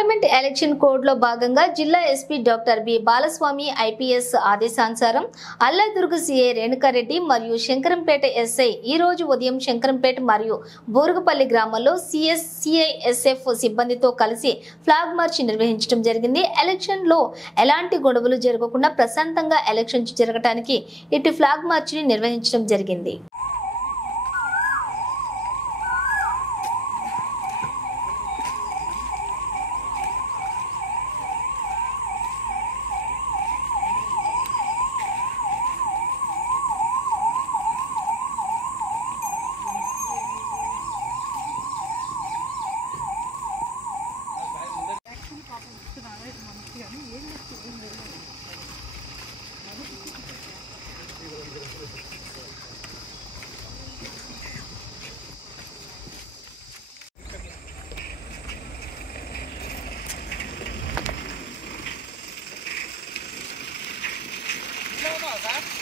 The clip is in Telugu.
పార్లమెంట్ ఎలక్షన్ కోడ్లో భాగంగా జిల్లా SP doctor B Balaswamy IPS ఆదేశానుసారం అల్లదుర్గ్ సీఐ రేణుకారెడ్డి మరియు శంకరంపేట ఎస్ఐ ఈ రోజు ఉదయం శంకరంపేట మరియు బూరుగుపల్లి గ్రామాల్లో సిఐఎస్ఎఫ్ సిబ్బందితో కలిసి ఫ్లాగ్ మార్చ్ నిర్వహించడం జరిగింది. ఎలక్షన్ లో ఎలాంటి గొడవలు జరగకుండా ప్రశాంతంగా ఎలక్షన్స్ జరగడానికి ఇటు ఫ్లాగ్ మార్చ్ ని నిర్వహించడం జరిగింది. No, no, that.